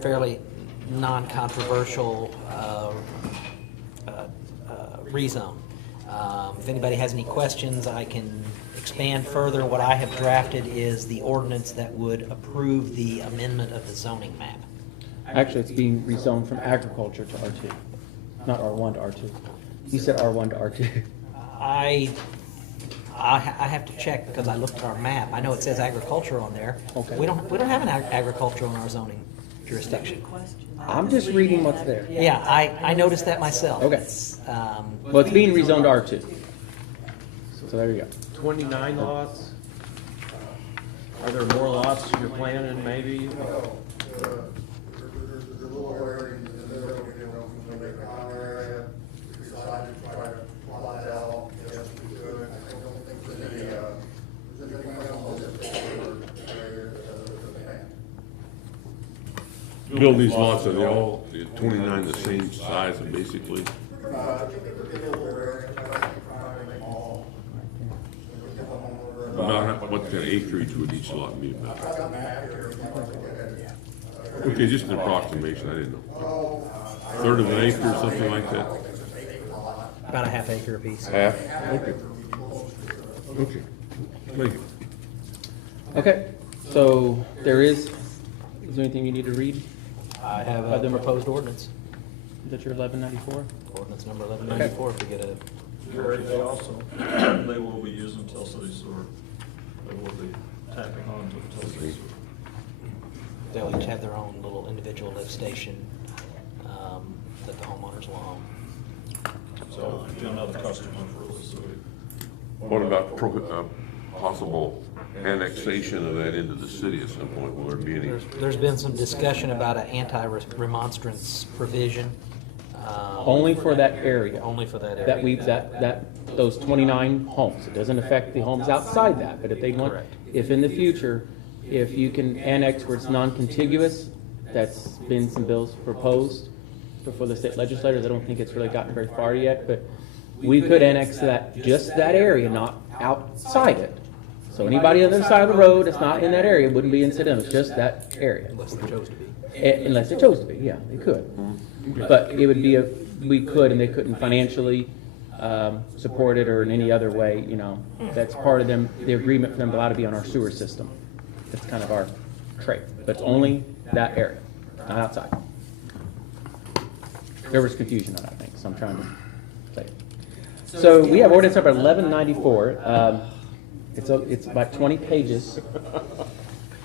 fairly non-controversial rezone. If anybody has any questions, I can expand further. What I have drafted is the ordinance that would approve the amendment of the zoning map. Actually, it's being rezoned from agriculture to R2, not R1 to R2. You said R1 to R2. I have to check because I looked at our map. I know it says agriculture on there. Okay. We don't have an agriculture on our zoning jurisdiction. I'm just reading what's there. Yeah, I noticed that myself. Okay. Well, it's being rezoned to R2. So there you go. 29 lots. Are there more lots you're planning, maybe? There's a little area in the middle, we make a common area. We decided to try to plot out, yes, we could. I don't think there's anything else on this particular area other than that. Build these lots, are they all 29 the same size, basically? Not what kind of acreage would each lot be about? Okay, just an approximation, I didn't know. Third of an acre or something like that? About a half acre apiece. Half? Okay. Okay. Thank you. Okay, so is there anything you need to read? I have a proposed ordinance. Is that your 1194? Ordinance number 1194, if we get a... They also, they will be using Tell City Sewer. They will be tapping on to Tell City Sewer. They'll each have their own little individual lift station that the homeowners will own. So if you're another customer for the sewer. What about possible annexation of that into the city at some point? Will there be any? There's been some discussion about an anti-remonstrance provision. Only for that area. Only for that area. That those 29 homes. It doesn't affect the homes outside that, but if they want, Correct. if in the future, if you can annex where it's non-contiguous, that's been some bills proposed before the state legislators. I don't think it's really gotten very far yet, but we could annex that, just that area, not outside it. So anybody on the other side of the road that's not in that area wouldn't be incidental. It's just that area. Unless they chose to be. Unless they chose to be, yeah, they could. But it would be we could, and they couldn't financially support it or in any other way, That's part of the agreement for them to allow to be on our sewer system. That's kind of our trait. But it's only that area, not outside. There was confusion on that, I think, so I'm trying to say it. So we have ordinance number 1194. It's about 20 pages.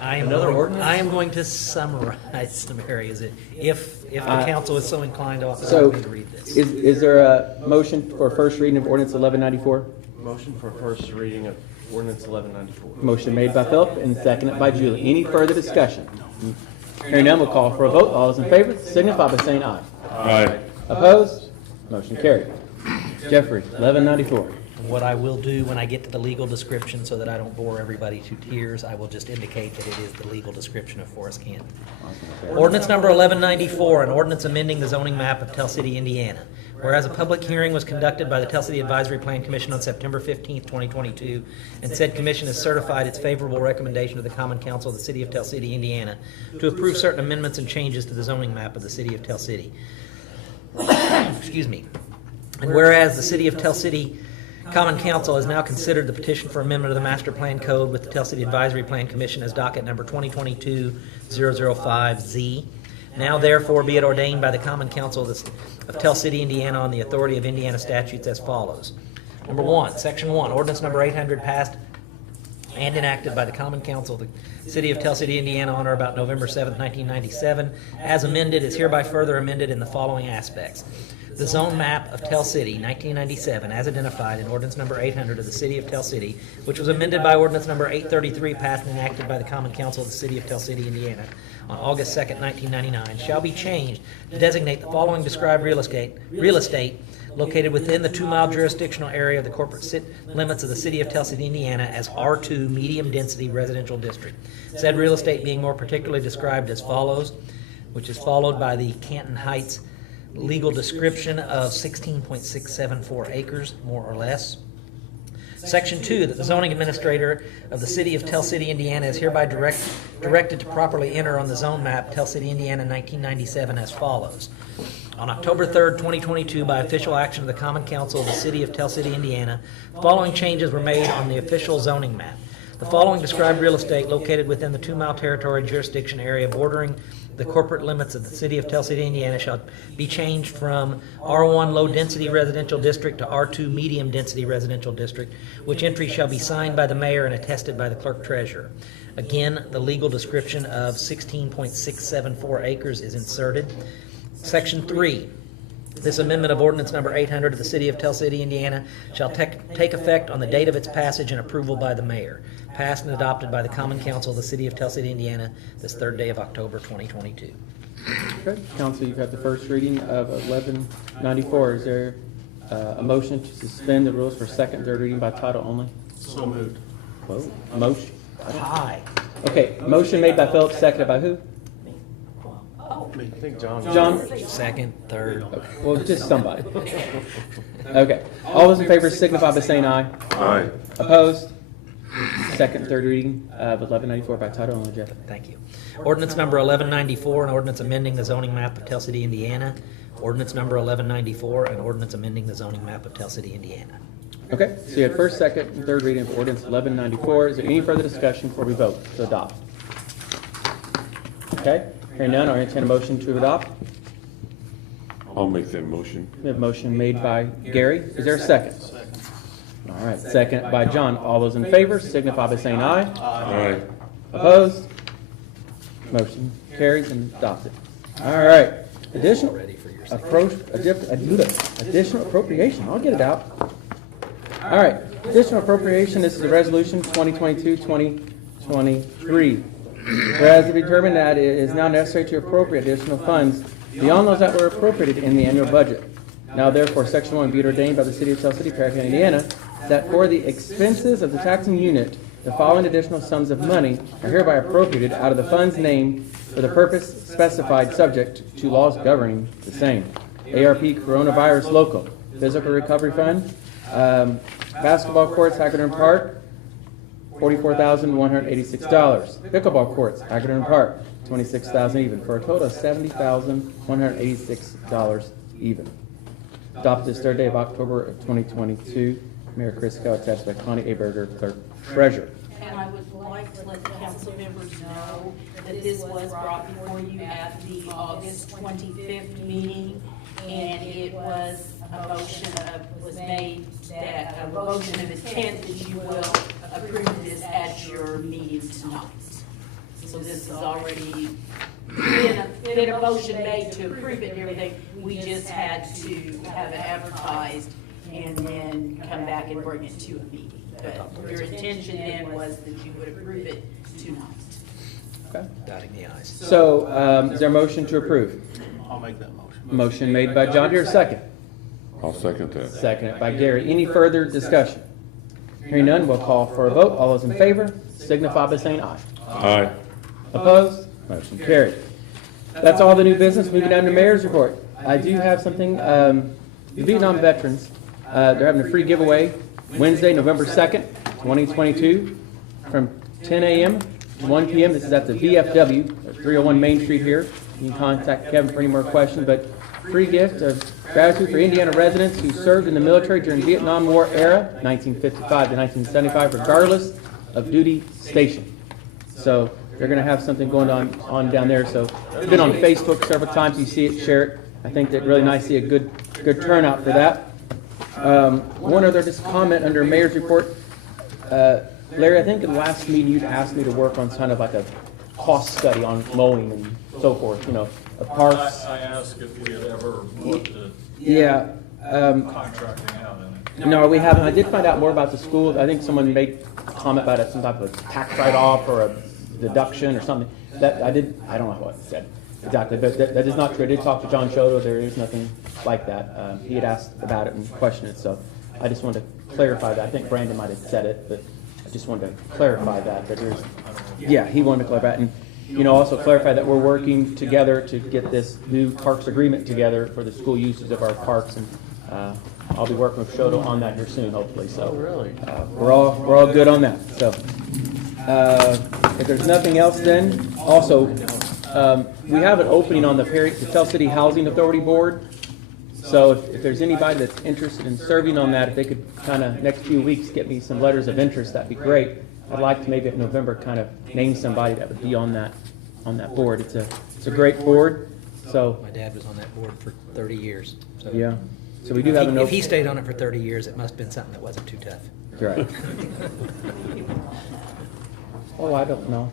I am going to summarize some areas if the council is so inclined to authorize me to read this. Is there a motion for first reading of ordinance 1194? Motion for first reading of ordinance 1194. Motion made by Philip and seconded by Julie. Any further discussion? Hearing none, we'll call for a vote. All those in favor signify by saying aye. Aye. Opposed? Motion carried. Jeffrey, 1194. What I will do when I get to the legal description, so that I don't bore everybody to tears, I will just indicate that it is the legal description of Forest Canton. Ordinance number 1194, an ordinance amending the zoning map of Tell City, Indiana. Whereas a public hearing was conducted by the Tell City Advisory Plan Commission on September 15th, 2022, and said commission has certified its favorable recommendation to the Common Council of the City of Tell City, Indiana, to approve certain amendments and changes to the zoning map of the City of Tell City. Excuse me. And whereas the City of Tell City Common Council has now considered the petition for amendment of the Master Plan Code with the Tell City Advisory Plan Commission as docket number 2022-005Z. Now therefore be it ordained by the Common Council of Tell City, Indiana, on the authority of Indiana statutes as follows. Number 1, Section 1, Ordinance number 800 passed and enacted by the Common Council of the City of Tell City, Indiana on or about November 7th, 1997, as amended, is hereby further amended in the following aspects. The zone map of Tell City, 1997, as identified in ordinance number 800 of the City of Tell City, which was amended by ordinance number 833, passed and enacted by the Common Council of the City of Tell City, Indiana, on August 2nd, 1999, shall be changed to designate the following described real estate located within the 2-mile jurisdictional area of the corporate limits of the City of Tell City, Indiana, as R2 Medium Density Residential District. Said real estate being more particularly described as follows, which is followed by the Canton Heights legal description of 16.674 acres, more or less. Section 2, that the zoning administrator of the city of Tell City, Indiana is hereby directed to properly enter on the zone map Tell City, Indiana 1997 as follows. On October 3rd, 2022, by official action of the Common Council of the city of Tell City, Indiana, the following changes were made on the official zoning map. The following described real estate located within the 2-mile territory jurisdiction area bordering the corporate limits of the city of Tell City, Indiana shall be changed from R1 Low Density Residential District to R2 Medium Density Residential District, which entry shall be signed by the mayor and attested by the clerk treasurer. Again, the legal description of 16.674 acres is inserted. Section 3. This amendment of ordinance number 800 of the city of Tell City, Indiana shall take effect on the date of its passage and approval by the mayor. Passed and adopted by the Common Council of the city of Tell City, Indiana, this 3rd day of October 2022. Okay, council, you've had the first reading of 1194. Is there a motion to suspend the rules for second and third reading by title only? So moved. Whoa, motion. Aye. Okay, motion made by Phillips, seconded by who? I think John. John? Second, third. Okay, well, just somebody. Okay, all those in favor signify by saying aye. Aye. Opposed? Second and third reading of 1194 by title only, Jeff. Thank you. Ordinance number 1194, an ordinance amending the zoning map of Tell City, Indiana. Ordinance number 1194, an ordinance amending the zoning map of Tell City, Indiana. Okay, so you had first, second, and third reading of ordinance 1194. Is there any further discussion before we vote to adopt? Okay, hearing none, I'll entertain a motion to adopt. I'll make that motion. We have a motion made by Gary. Is there a second? All right, second by John. All those in favor signify by saying aye. Aye. Opposed? Motion carries and adopted. All right, additional additional appropriation. I'll get it out. All right, additional appropriation. This is a resolution 2022-2023. Whereas it determined that it is now necessary to appropriate additional funds beyond those that were appropriated in the annual budget. Now therefore, Section 1 be it ordained by the City of Tell City, Perry County, Indiana, that for the expenses of the taxing unit, the following additional sums of money are hereby appropriated out of the funds named for the purpose specified, subject to laws governing the same. ARP Coronavirus Local, Physical Recovery Fund, basketball courts, Hagedorn Park, $44,186. Pickleball courts, Hagedorn Park, $26,000 even, for a total of $70,186 even. Adopted this 3rd day of October of 2022. Mayor Chris Kell, attached by Connie A. Berger, Clerk Treasurer. And I would like to let the council members know that this was brought before you at the August 25th meeting, and it was a motion was made that, a motion of intent that you will approve this at your meeting tonight. So this has already been a motion made to approve it and everything. We just had to have it advertised and then come back and bring it to a meeting. But your intention then was that you would approve it tonight. Okay. Dotting the i's. So, is there a motion to approve? I'll make that motion. Motion made by John Deere, second. I'll second that. Seconded by Gary. Any further discussion? Hearing none, we'll call for a vote. All those in favor signify by saying aye. Aye. Opposed? Motion carried. That's all the new business. Moving down to Mayor's report. I do have something. The Vietnam veterans, they're having a free giveaway Wednesday, November 2nd, 2022, from 10 a.m. to 1 p.m. This is at the VFW, 301 Main Street here. You can contact Kevin for any more questions, but free gift of gratitude for Indiana residents who served in the military during the Vietnam War era, 1955 to 1975, regardless of duty station. So they're going to have something going on down there. So it's been on Facebook several times. You see it, share it. I think that really nice to see a good turnout for that. One other just comment under Mayor's report. Larry, I think in the last meeting you'd asked me to work on kind of like a cost study on mowing and so forth, of parks. I asked if we had ever looked at contracting out in it. No, we haven't. I did find out more about the school. I think someone made a comment about it, some type of tax write-off or a deduction or something. That I don't know what it said exactly, but that is not true. I did talk to John Shoto. There is nothing like that. He had asked about it and questioned it, so I just wanted to clarify that. I think Brandon might have said it, but I just wanted to clarify that there's. Yeah, he wanted to clarify it, and also clarify that we're working together to get this new parks agreement together for the school uses of our parks, and I'll be working with Shoto on that here soon, hopefully, so. Oh, really? We're all good on that, so. If there's nothing else then, also, we have an opening on the Tell City Housing Authority Board. So if there's anybody that's interested in serving on that, if they could kind of, next few weeks, get me some letters of interest, that'd be great. I'd like to maybe in November kind of name somebody that would be on that board. It's a great board, so, My dad was on that board for 30 years. So yeah. So we do have an If he opening. stayed on it for 30 years, it must have been something that wasn't too tough. Right. Oh, I don't know.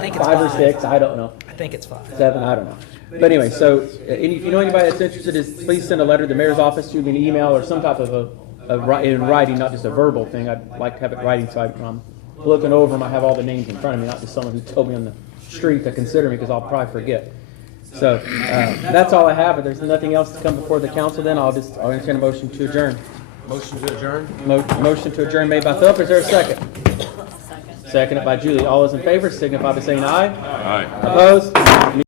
think it's 5 or five. 6, I don't know. I think it's 5. 7, I don't know. But anyway, so if you know anybody that's interested, please send a letter to the mayor's office, shoot me an email or some type of in writing, not just a verbal thing. I'd like to have it writing, so when I'm looking over them, I have all the names in front of me, not just someone who told me on the street to consider me, because I'll probably forget. So that's all I have. If there's nothing else to come before the council, then I'll entertain a motion to adjourn. Motion to adjourn? Motion to adjourn made by Philip. Is there a second? Seconded by Julie. All those in favor signify by saying aye. Aye. Opposed?